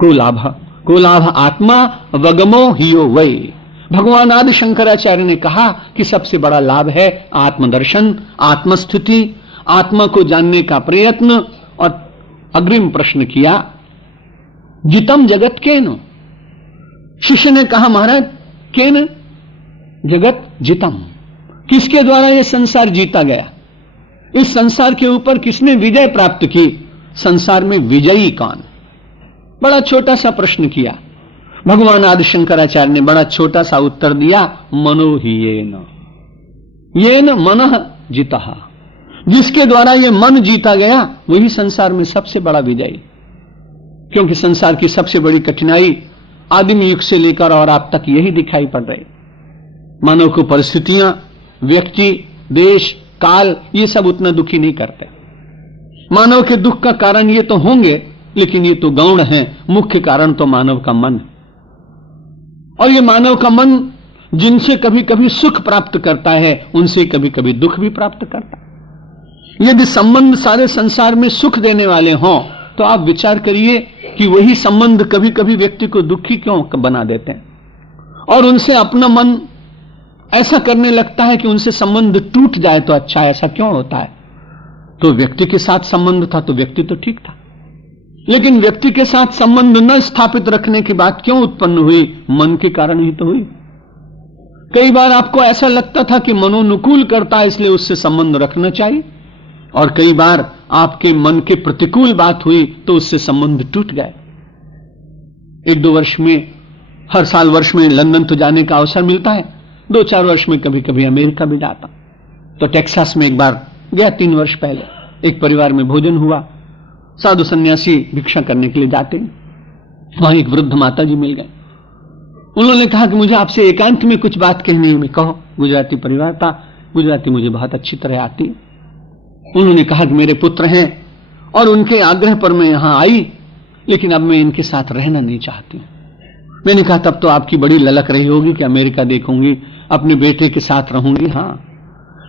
को लाभ आत्मा वगमो हियो वै। भगवान आदि शंकराचार्य ने कहा कि सबसे बड़ा लाभ है आत्मदर्शन, आत्मस्थिति, आत्मा को जानने का प्रयत्न। और अग्रिम प्रश्न किया, जितम जगत केन। शिष्य ने कहा, महाराज केन जगत जितम, किसके द्वारा यह संसार जीता गया? इस संसार के ऊपर किसने विजय प्राप्त की? संसार में विजयी कौन? बड़ा छोटा सा प्रश्न किया। भगवान आदि शंकराचार्य ने बड़ा छोटा सा उत्तर दिया, मनो ही येन मनः जितः। जिसके द्वारा यह मन जीता गया वही संसार में सबसे बड़ा विजयी। क्योंकि संसार की सबसे बड़ी कठिनाई आदिम युग से लेकर और आप तक यही दिखाई पड़ रही। मानव को परिस्थितियां, व्यक्ति, देश, काल, ये सब उतना दुखी नहीं करते। मानव के दुख का कारण ये तो होंगे, लेकिन ये तो गौण है। मुख्य कारण तो मानव का मन है। और ये मानव का मन जिनसे कभी कभी सुख प्राप्त करता है, उनसे कभी कभी दुख भी प्राप्त करता है। यदि संबंध सारे संसार में सुख देने वाले हों, तो आप विचार करिए कि वही संबंध कभी कभी व्यक्ति को दुखी क्यों बना देते हैं। और उनसे अपना मन ऐसा करने लगता है कि उनसे संबंध टूट जाए तो अच्छा। ऐसा क्यों होता है? तो व्यक्ति के साथ संबंध था तो व्यक्ति तो ठीक था, लेकिन व्यक्ति के साथ संबंध न स्थापित रखने की बात क्यों उत्पन्न हुई? मन के कारण ही तो हुई। कई बार आपको ऐसा लगता था कि मनोनुकूल करता है, इसलिए उससे संबंध रखना चाहिए, और कई बार आपके मन के प्रतिकूल बात हुई तो उससे संबंध टूट गए। 1-2 वर्ष में, हर साल वर्ष में लंदन तो जाने का अवसर मिलता है, 2-4 वर्ष में कभी कभी अमेरिका भी जाता। तो टेक्सास में एक बार गया 3 वर्ष पहले। एक परिवार में भोजन हुआ, साधु सन्यासी भिक्षा करने के लिए जाते, वहां एक वृद्ध माता जी मिल गए। उन्होंने कहा कि मुझे आपसे एकांत में कुछ बात कहनी है। मैं कहो। गुजराती परिवार था, गुजराती मुझे बहुत अच्छी तरह आती। उन्होंने कहा कि मेरे पुत्र हैं और उनके आग्रह पर मैं यहां आई, लेकिन अब मैं इनके साथ रहना नहीं चाहती। मैंने कहा तब तो आपकी बड़ी ललक रही होगी कि अमेरिका देखूंगी, अपने बेटे के साथ रहूंगी। हाँ,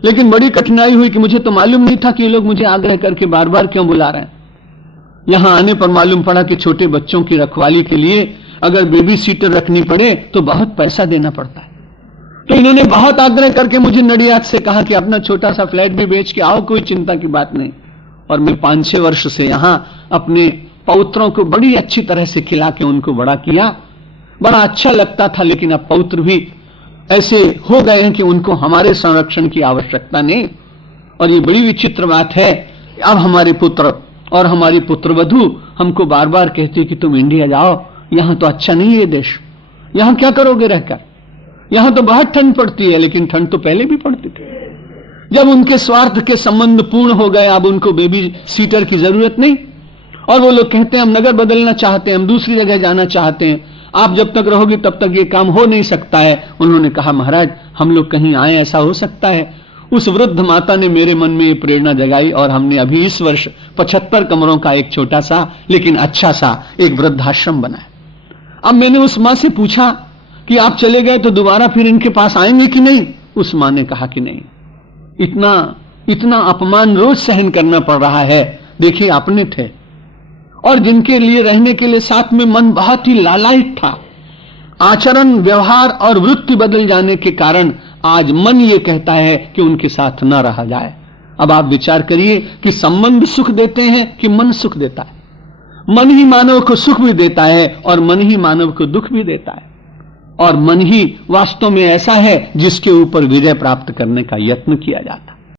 लेकिन बड़ी कठिनाई हुई कि मुझे तो मालूम नहीं था कि ये लोग मुझे आग्रह करके बार बार क्यों बुला रहे हैं। यहां आने पर मालूम पड़ा कि छोटे बच्चों की रखवाली के लिए अगर बेबी सीटर रखनी पड़े तो बहुत पैसा देना पड़ता है। तो इन्होंने बहुत आग्रह करके मुझे नडियाद से कहा कि अपना छोटा सा फ्लैट भी बेच के आओ, कोई चिंता की बात नहीं। और मैं 5-6 वर्ष से यहां अपने पौत्रों को बड़ी अच्छी तरह से खिला के उनको बड़ा किया। बड़ा अच्छा लगता था, लेकिन अब पौत्र भी ऐसे हो गए हैं कि उनको हमारे संरक्षण की आवश्यकता नहीं। और ये बड़ी विचित्र बात है, अब हमारे पुत्र और हमारी पुत्रवधू हमको बार बार कहते कि तुम इंडिया जाओ, यहां तो अच्छा नहीं है देश, यहां क्या करोगे रहकर, यहां तो बहुत ठंड पड़ती है। लेकिन ठंड तो पहले भी पड़ती थी। जब उनके स्वार्थ के संबंध पूर्ण हो गए, अब उनको बेबी सीटर की जरूरत नहीं, और वो लोग कहते हैं हम नगर बदलना चाहते हैं, हम दूसरी जगह जाना चाहते हैं, आप जब तक रहोगे तब तक ये काम हो नहीं सकता है। उन्होंने कहा महाराज हम लोग कहीं आए, ऐसा हो सकता है? उस वृद्ध माता ने मेरे मन में ये प्रेरणा जगाई, और हमने अभी इस वर्ष 75 कमरों का एक छोटा सा लेकिन अच्छा सा एक वृद्धाश्रम बनाया। अब मैंने उस मां से पूछा कि आप चले गए तो दोबारा फिर इनके पास आएंगे कि नहीं? उस मां ने कहा कि नहीं, इतना अपमान रोज सहन करना पड़ रहा है। देखिए अपने थे, और जिनके लिए रहने के लिए साथ में मन बहुत ही लालायित था, आचरण, व्यवहार और वृत्ति बदल जाने के कारण आज मन ये कहता है कि उनके साथ न रहा जाए। अब आप विचार करिए कि संबंध सुख देते हैं कि मन सुख देता है? मन ही मानव को सुख भी देता है और मन ही मानव को दुख भी देता है, और मन ही वास्तव में ऐसा है जिसके ऊपर विजय प्राप्त करने का यत्न किया जाता है।